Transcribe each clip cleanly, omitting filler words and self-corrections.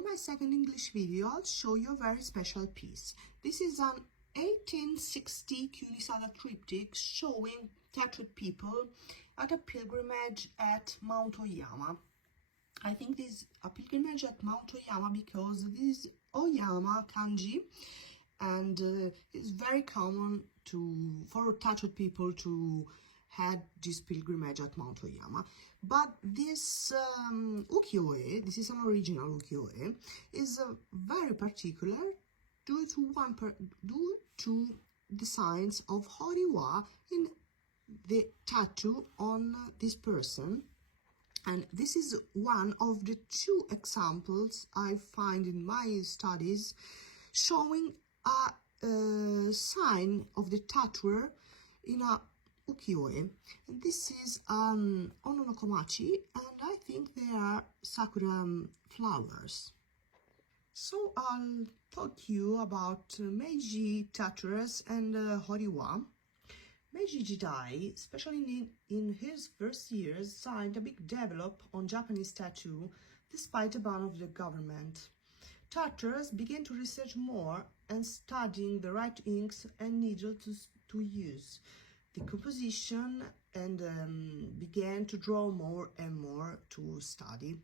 For my second English video, I'll show you a very special piece. This is an 1860 Kunisada triptych showing tattooed people at a pilgrimage at Mount Oyama. I think this is a pilgrimage at Mount Oyama because this is Oyama kanji, and it's very common for tattooed people to had this pilgrimage at Mount Oyama. But this ukiyo-e, this is an original ukiyo-e, is very particular due to the signs of Horiiwa in the tattoo on this person. And this is one of the two examples I find in my studies showing a sign of the tattooer in a ukiyo-e. And this is ononokomachi, and I think they are sakura flowers. So I'll talk you about Meiji tattooers and Horiiwa. Meiji Jidai, especially in his first years, signed a big develop on Japanese tattoo despite the ban of the government. Tattooers began to research more and studying the right inks and needles to use the composition, and began to draw more and more to study.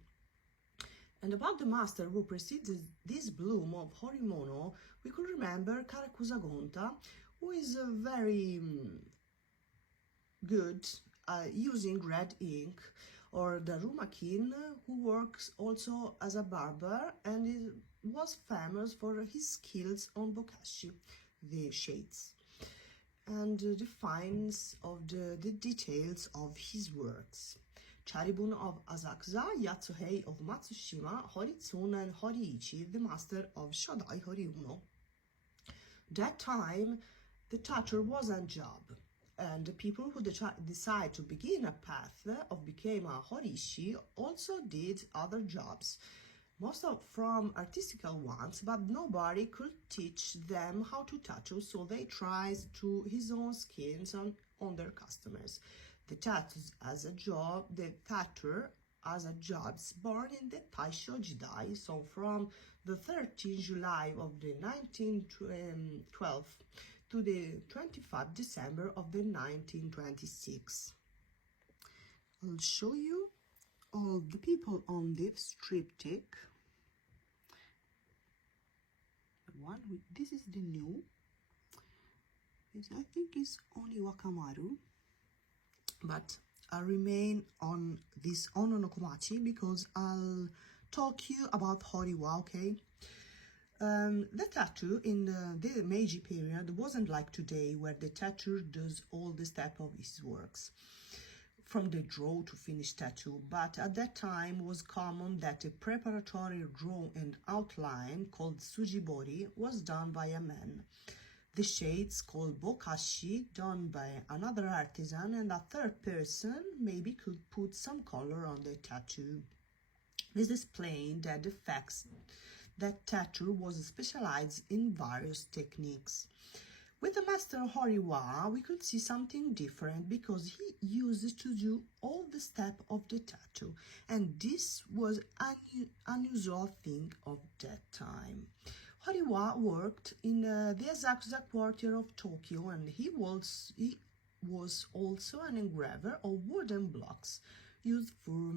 And about the master who preceded this bloom of Horimono, we could remember Karakusa Gonta, who is very good using red ink, or Daruma Kin, who works also as a barber and was famous for his skills on bokashi, the shades, and defines of the details of his works. Charibun of Asakusa, Yatsuhei of Matsushima, Horitsun and Horiichi, the master of Shodai Horiuno. That time, the tattoo was a job, and the people who decide to begin a path of became a Horiishi also did other jobs, most from artistical ones, but nobody could teach them how to tattoo, so they tried to his own skins on their customers. The tattoos as a job, the tattooer as a jobs born in the Taisho Jidai, so from the 13th July of the 1912 to the 25th December of the 1926. I'll show you all the people on this triptych. This is the new. I think it's only Wakamaru, but I'll remain on this ononokomachi because I'll talk you about Horiiwa, okay? The tattoo in the Meiji period wasn't like today, where the tattooer does all the steps of his works, from the draw to finish tattoo, but at that time was common that a preparatory draw and outline called sujibori was done by a man. The shades called bokashi done by another artisan, and a third person maybe could put some color on the tattoo. This explained that the fact that tattoo was specialized in various techniques. With the master Horiiwa, we could see something different because he used to do all the steps of the tattoo, and this was an unusual thing of that time. Horiiwa worked in the Asakusa quarter of Tokyo, and he was also an engraver of wooden blocks used for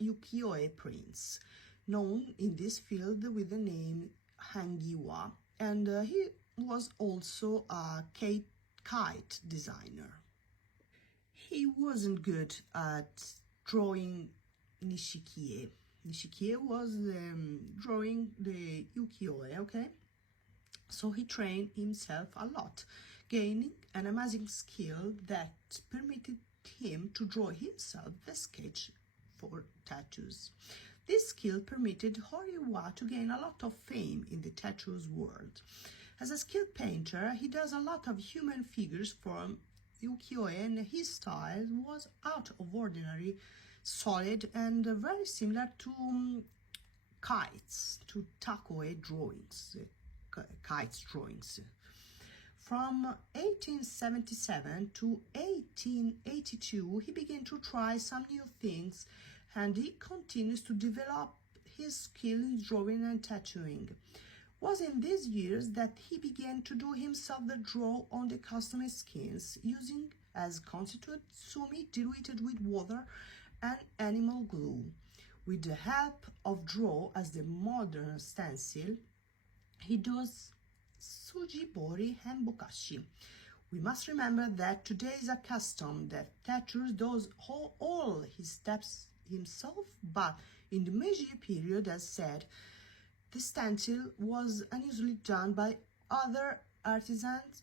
ukiyo-e prints, known in this field with the name Hangiwa, and he was also a kite designer. He wasn't good at drawing nishikie. Nishikie was drawing the ukiyo-e, okay? So he trained himself a lot, gaining an amazing skill that permitted him to draw himself the sketch for tattoos. This skill permitted Horiiwa to gain a lot of fame in the tattoos world. As a skilled painter, he does a lot of human figures from ukiyo-e, and his style was out of ordinary, solid, and very similar to kites, to takoe drawings, kites drawings. From 1877 to 1882, he began to try some new things, and he continues to develop his skill in drawing and tattooing. It was in these years that he began to do himself the draw on the customized skins, using as constituent sumi diluted with water and animal glue. With the help of draw as the modern stencil, he does sujibori and bokashi. We must remember that today is a custom that tattooer does all his steps himself, but in the Meiji period, as said, the stencil was unusually done by other artisans,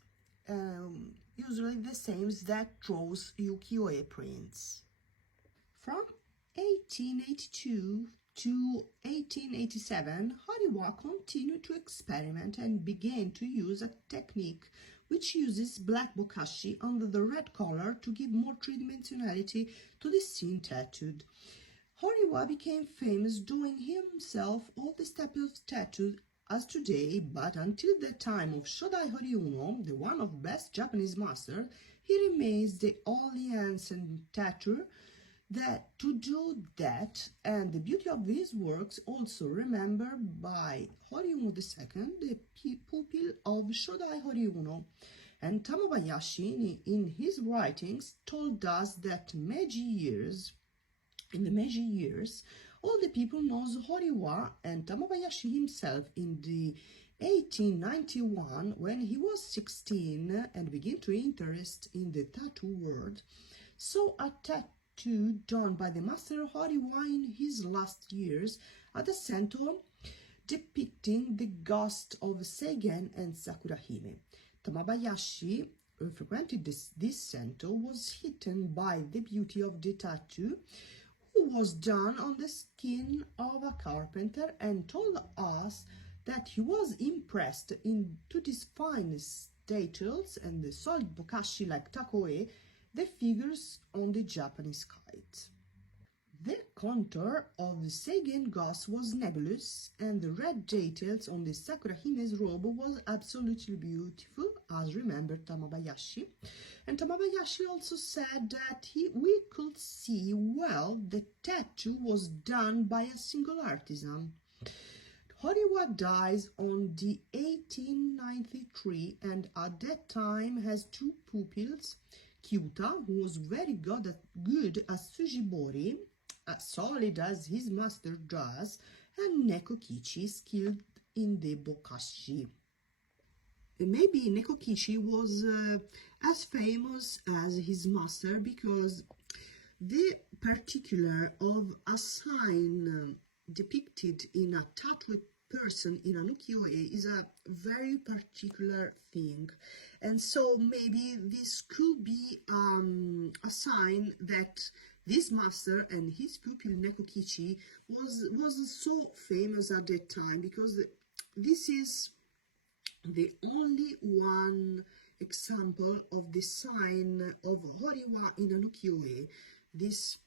usually the same that draws ukiyo-e prints. From 1882 to 1887, Horiiwa continued to experiment and began to use a technique which uses black bokashi under the red color to give more three-dimensionality to the scene tattooed. Horiiwa became famous doing himself all the steps of tattoo as today, but until the time of Shodai Horiuno, the one of best Japanese master, he remains the only ancient tattooer to do that, and the beauty of these works also remembered by Horiuno II, the pupil of Shodai Horiuno. And Tamabayashi, in his writings, told us that in the Meiji years, all the people knows Horiiwa, and Tamabayashi himself in the 1891, when he was 16 and began to interest in the tattoo world, saw a tattoo done by the master Horiiwa in his last years at the center, depicting the ghost of Seigen and Sakurahime. Tamabayashi frequented this center, was hidden by the beauty of the tattoo, who was done on the skin of a carpenter, and told us that he was impressed into these fine details and the solid bokashi like takoe, the figures on the Japanese kite. The contour of the Seigen ghost was nebulous, and the red details on the Sakurahime's robe was absolutely beautiful, as remembered Tamabayashi. And Tamabayashi also said that we could see well the tattoo was done by a single artisan. Horiiwa dies on the 1893, and at that time has two pupils, Kyuta, who was very good at sujibori, as solid as his master does, and Nekokichi, skilled in the bokashi. Maybe Nekokichi was as famous as his master because the particular of a sign depicted in a tattooed person in an ukiyo-e is a very particular thing, and so maybe this could be a sign that this master and his pupil Nekokichi was so famous at that time, because this is the only one example of the sign of Horiiwa in an ukiyo-e. This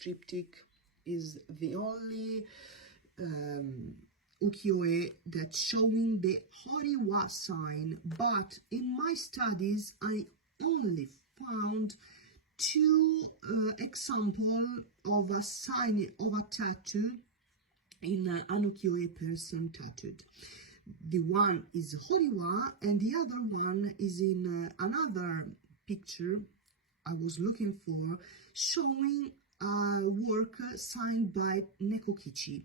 triptych is the only ukiyo-e that's showing the Horiiwa sign, but in my studies I only found two examples of a sign of a tattoo in an ukiyo-e person tattooed. The one is Horiiwa, and the other one is in another picture I was looking for, showing a work signed by Nekokichi.